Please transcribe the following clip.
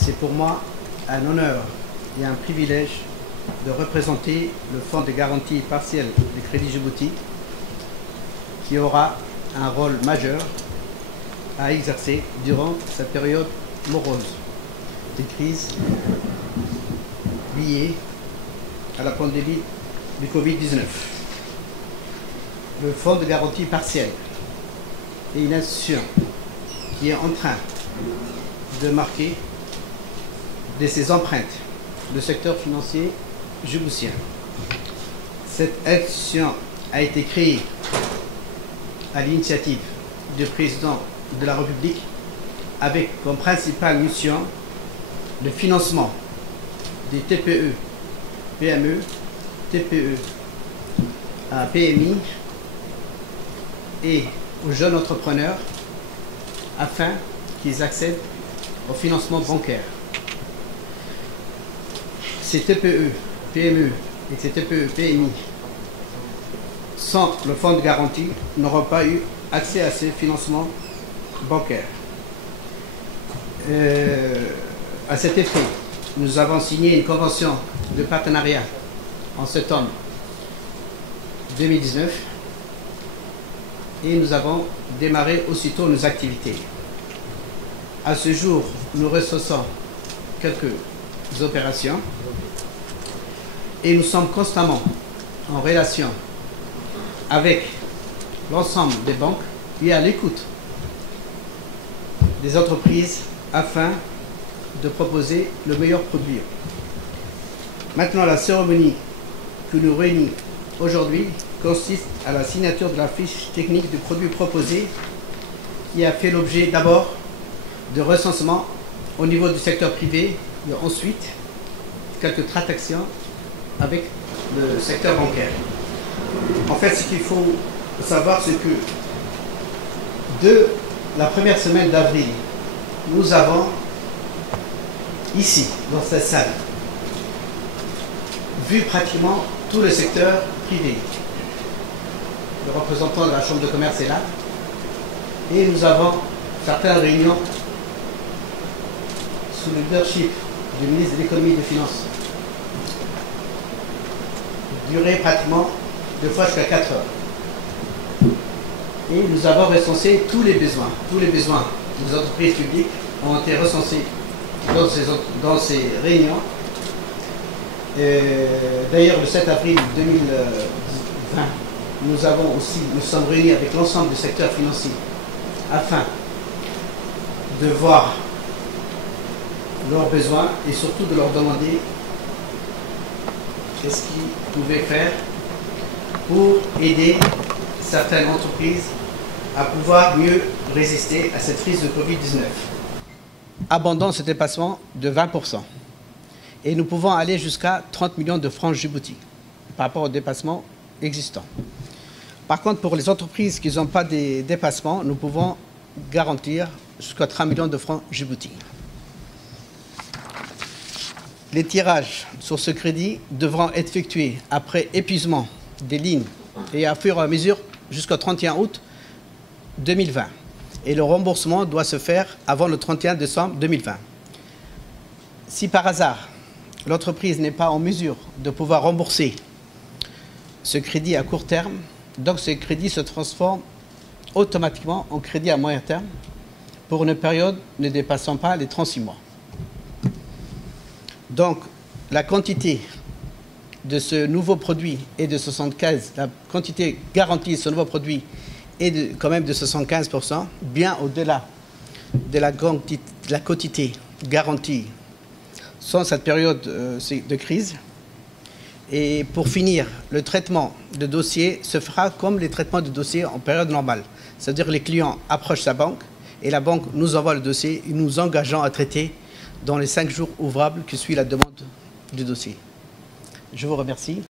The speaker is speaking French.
C'est pour moi un honneur et un privilège de représenter le Fonds de garantie partielle du Crédit Djibouti qui aura un rôle majeur à exercer durant cette période morose des crises liées à la pandémie du Covid-19. Le Fonds de garantie partielle est une institution qui est en train de marquer de ses empreintes le secteur financier djiboutien. Cette institution a été créée à l'initiative du président de la République avec comme principale mission le financement des TPE, PME, TPE, PMI et aux jeunes entrepreneurs afin qu'ils accèdent au financement bancaire. Ces TPE, PME et ces TPE, PMI, sans le fonds de garantie, n'auront pas eu accès à ces financements bancaires. À cet effet, nous avons signé une convention de partenariat en septembre 2019 et nous avons démarré aussitôt nos activités. À ce jour, nous recensons quelques opérations et nous sommes constamment en relation avec l'ensemble des banques et à l'écoute des entreprises afin de proposer le meilleur produit. Maintenant, la cérémonie que nous réunit aujourd'hui consiste à la signature de la fiche technique du produit proposé qui a fait l'objet d'abord de recensement au niveau du secteur privé et ensuite quelques transactions avec le secteur bancaire. En fait, ce qu'il faut savoir, c'est que de la première semaine d'avril, nous avons ici, dans cette salle, vu pratiquement tout le secteur privé. Le représentant de la Chambre de commerce est là. Et nous avons certaines réunions sous le leadership du ministre de l'économie et des finances. Duré pratiquement 2 fois jusqu'à 4 heures. Et nous avons recensé tous les besoins. Tous les besoins des entreprises publiques ont été recensés dans ces réunions. D'ailleurs, le 7 avril 2020, nous sommes réunis avec l'ensemble du secteur financier afin de voir leurs besoins et surtout de leur demander qu'est-ce qu'ils pouvaient faire pour aider certaines entreprises à pouvoir mieux résister à cette crise de Covid-19. Abondant ce dépassement de 20%. Et nous pouvons aller jusqu'à 30 millions de francs djibouti par rapport au dépassement existant. Par contre, pour les entreprises qui n'ont pas de dépassement, nous pouvons garantir jusqu'à 30 millions de francs djibouti. Les tirages sur ce crédit devront être effectués après épuisement des lignes et à fur et à mesure jusqu'au 31 août 2020. Et le remboursement doit se faire avant le 31 décembre 2020. Si par hasard, l'entreprise n'est pas en mesure de pouvoir rembourser ce crédit à court terme, donc ce crédit se transforme automatiquement en crédit à moyen terme pour une période ne dépassant pas les 36 mois. Donc, la quantité de ce nouveau produit est de 75%, la quantité garantie de ce nouveau produit est quand même de 75%, bien au-delà de la quantité garantie sans cette période de crise. Et pour finir, le traitement de dossier se fera comme les traitements de dossier en période normale. C'est-à-dire que les clients approchent sa banque et la banque nous envoie le dossier et nous engageons à traiter dans les 5 jours ouvrables qui suivent la demande du dossier. Je vous remercie.